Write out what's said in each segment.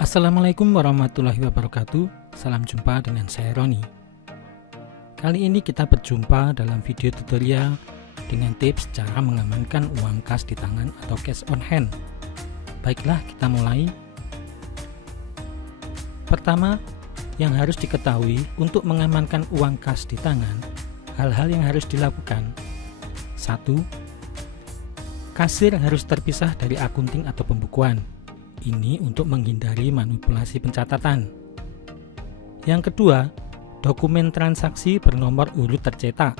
Assalamualaikum warahmatullahi wabarakatuh. Salam jumpa dengan saya Roni. Kali ini kita berjumpa dalam video tutorial dengan tips cara mengamankan uang kas di tangan atau cash on hand. Baiklah, kita mulai. Pertama, yang harus diketahui untuk mengamankan uang kas di tangan, hal-hal yang harus dilakukan. 1. Kasir harus terpisah dari akunting atau pembukuan. Ini untuk menghindari manipulasi pencatatan. Yang kedua, dokumen transaksi bernomor urut tercetak.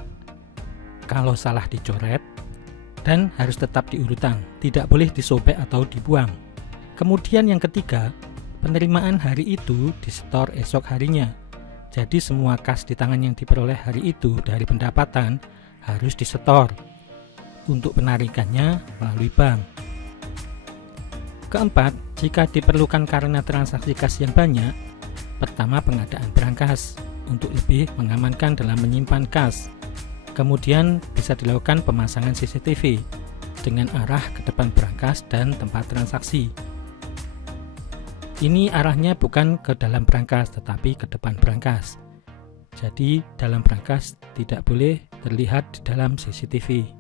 Kalau salah dicoret, dan harus tetap diurutan, tidak boleh disobek atau dibuang. Kemudian yang ketiga, penerimaan hari itu disetor esok harinya. Jadi semua kas di tangan yang diperoleh hari itu dari pendapatan harus disetor. Untuk penarikannya melalui bank. Keempat, jika diperlukan karena transaksi kas yang banyak, pertama pengadaan berangkas untuk lebih mengamankan dalam menyimpan kas. Kemudian bisa dilakukan pemasangan CCTV dengan arah ke depan berangkas dan tempat transaksi. Ini arahnya bukan ke dalam berangkas tetapi ke depan berangkas. Jadi dalam berangkas tidak boleh terlihat di dalam CCTV.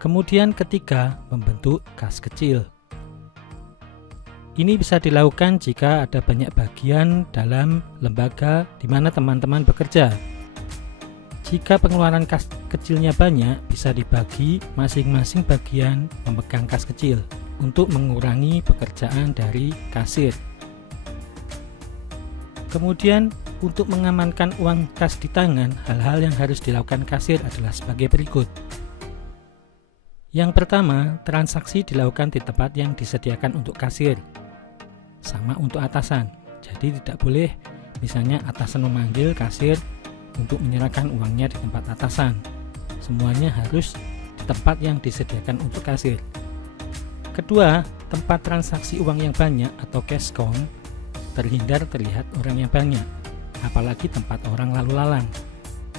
Kemudian ketiga, membentuk kas kecil. Ini bisa dilakukan jika ada banyak bagian dalam lembaga di mana teman-teman bekerja. Jika pengeluaran kas kecilnya banyak, bisa dibagi masing-masing bagian memegang kas kecil untuk mengurangi pekerjaan dari kasir. Kemudian, untuk mengamankan uang kas di tangan, hal-hal yang harus dilakukan kasir adalah sebagai berikut. Yang pertama, transaksi dilakukan di tempat yang disediakan untuk kasir. Sama untuk atasan, jadi tidak boleh misalnya atasan memanggil kasir untuk menyerahkan uangnya di tempat atasan. Semuanya harus di tempat yang disediakan untuk kasir. Kedua, tempat transaksi uang yang banyak atau cash count terhindar terlihat orang yang banyak, apalagi tempat orang lalu lalang.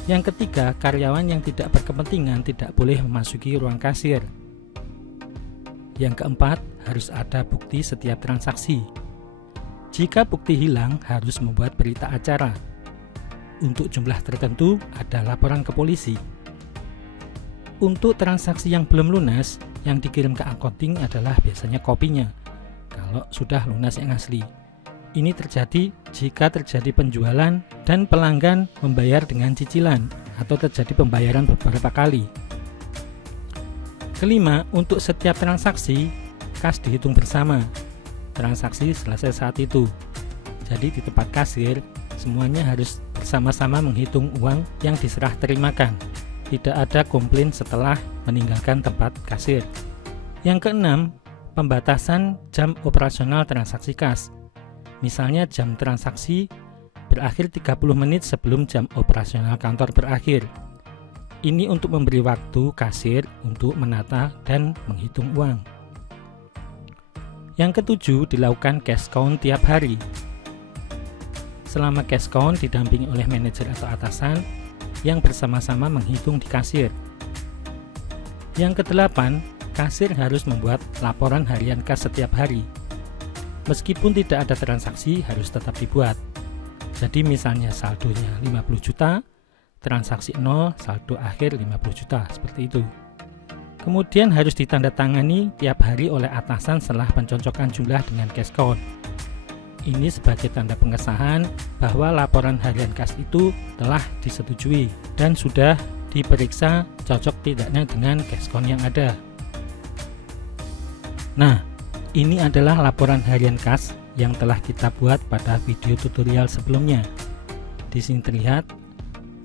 Yang ketiga, karyawan yang tidak berkepentingan tidak boleh memasuki ruang kasir. Yang keempat, harus ada bukti setiap transaksi. Jika bukti hilang, harus membuat berita acara. Untuk jumlah tertentu, ada laporan ke polisi. Untuk transaksi yang belum lunas, yang dikirim ke akunting adalah biasanya kopinya, kalau sudah lunas yang asli. Ini terjadi jika terjadi penjualan dan pelanggan membayar dengan cicilan, atau terjadi pembayaran beberapa kali. Kelima, untuk setiap transaksi, kas dihitung bersama. Transaksi selesai saat itu. Jadi di tempat kasir semuanya harus bersama-sama menghitung uang yang diserah terimakan. Tidak ada komplain setelah meninggalkan tempat kasir. Yang keenam, pembatasan jam operasional transaksi kas. Misalnya jam transaksi berakhir 30 menit sebelum jam operasional kantor berakhir. Ini untuk memberi waktu kasir untuk menata dan menghitung uang. Yang ketujuh, dilakukan cash count tiap hari. Selama cash count didampingi oleh manajer atau atasan yang bersama-sama menghitung di kasir. Yang kedelapan, kasir harus membuat laporan harian kas setiap hari. Meskipun tidak ada transaksi, harus tetap dibuat. Jadi misalnya saldonya 50 juta, transaksi 0, saldo akhir 50 juta, seperti itu. Kemudian harus ditandatangani tiap hari oleh atasan setelah pencocokan jumlah dengan cash count. Ini sebagai tanda pengesahan bahwa laporan harian kas itu telah disetujui dan sudah diperiksa cocok tidaknya dengan cash count yang ada. Nah, ini adalah laporan harian kas yang telah kita buat pada video tutorial sebelumnya. Di sini terlihat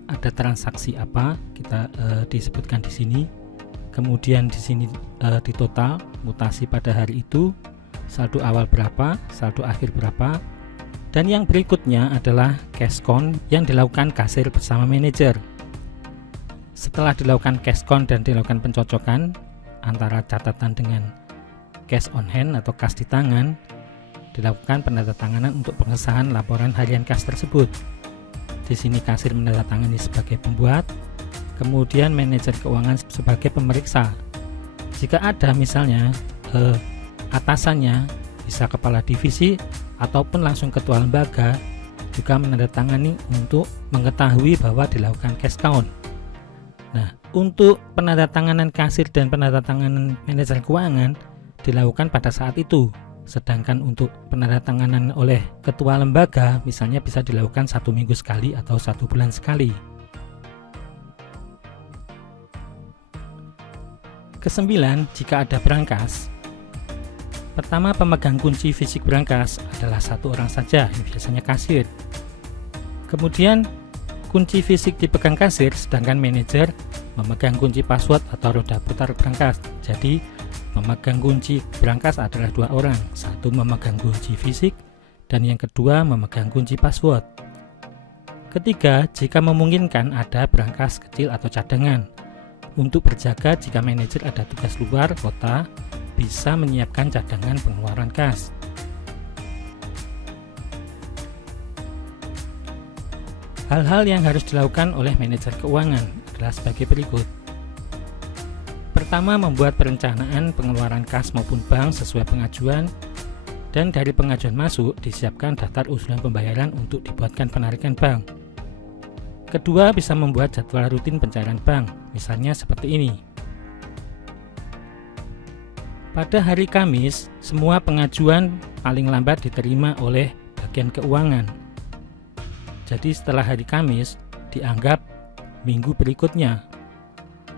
ada transaksi apa, kita disebutkan di sini. Kemudian di sini di total mutasi pada hari itu, saldo awal berapa, saldo akhir berapa, dan yang berikutnya adalah cash count yang dilakukan kasir bersama manajer. Setelah dilakukan cash count dan dilakukan pencocokan antara catatan dengan cash on hand atau kas di tangan, dilakukan penandatanganan untuk pengesahan laporan harian kas tersebut. Di sini kasir menandatangani sebagai pembuat, kemudian manajer keuangan sebagai pemeriksa. Jika ada misalnya atasannya bisa kepala divisi ataupun langsung ketua lembaga juga menandatangani untuk mengetahui bahwa dilakukan cash count. Nah, untuk penandatanganan kasir dan penandatanganan manajer keuangan dilakukan pada saat itu. Sedangkan untuk penandatanganan oleh ketua lembaga misalnya bisa dilakukan 1 minggu sekali atau 1 bulan sekali. Kesembilan, jika ada brankas. Pertama, pemegang kunci fisik brankas adalah 1 orang saja, biasanya kasir. Kemudian kunci fisik dipegang kasir, sedangkan manajer memegang kunci password atau roda putar brankas. Jadi pemegang kunci brankas adalah 2 orang, 1 memegang kunci fisik dan yang kedua memegang kunci password. Ketiga, jika memungkinkan ada brankas kecil atau cadangan untuk berjaga jika manajer ada tugas luar kota, bisa menyiapkan cadangan pengeluaran kas. Hal-hal yang harus dilakukan oleh manajer keuangan adalah sebagai berikut. Pertama, membuat perencanaan pengeluaran kas maupun bank sesuai pengajuan, dan dari pengajuan masuk disiapkan daftar usulan pembayaran untuk dibuatkan penarikan bank. Kedua, bisa membuat jadwal rutin pencairan bank, misalnya seperti ini. Pada hari Kamis, semua pengajuan paling lambat diterima oleh bagian keuangan. Jadi setelah hari Kamis dianggap minggu berikutnya.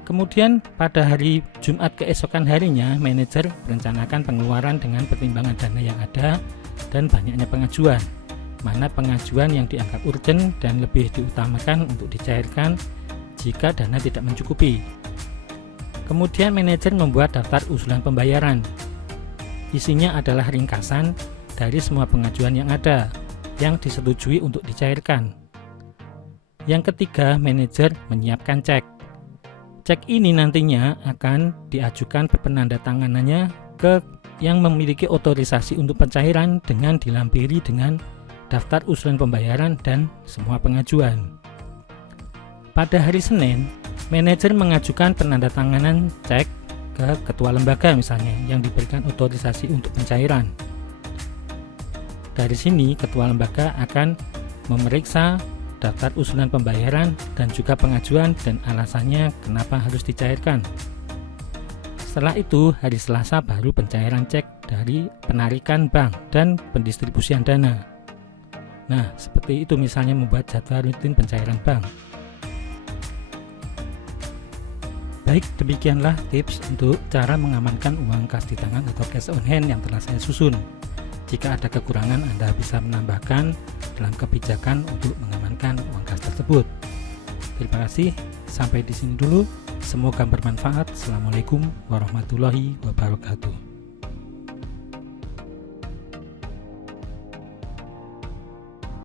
Kemudian pada hari Jumat keesokan harinya, manajer merencanakan pengeluaran dengan pertimbangan dana yang ada dan banyaknya pengajuan. Mana pengajuan yang dianggap urgent dan lebih diutamakan untuk dicairkan jika dana tidak mencukupi. Kemudian manajer membuat daftar usulan pembayaran. Isinya adalah ringkasan dari semua pengajuan yang ada, yang disetujui untuk dicairkan. Yang ketiga, manajer menyiapkan cek. Cek ini nantinya akan diajukan penandatanganannya ke yang memiliki otorisasi untuk pencairan dengan dilampiri dengan daftar usulan pembayaran dan semua pengajuan. Pada hari Senin, manajer mengajukan penandatanganan cek ke ketua lembaga misalnya yang diberikan otorisasi untuk pencairan. Dari sini, ketua lembaga akan memeriksa daftar usulan pembayaran dan juga pengajuan dan alasannya kenapa harus dicairkan. Setelah itu, hari Selasa baru pencairan cek dari penarikan bank dan pendistribusian dana. Nah, seperti itu misalnya membuat jadwal rutin pencairan bank. Baik, demikianlah tips untuk cara mengamankan uang kas di tangan atau cash on hand yang telah saya susun. Jika ada kekurangan, Anda bisa menambahkan dalam kebijakan untuk mengamankan uang kas tersebut. Terima kasih, sampai di sini dulu. Semoga bermanfaat. Assalamualaikum warahmatullahi wabarakatuh.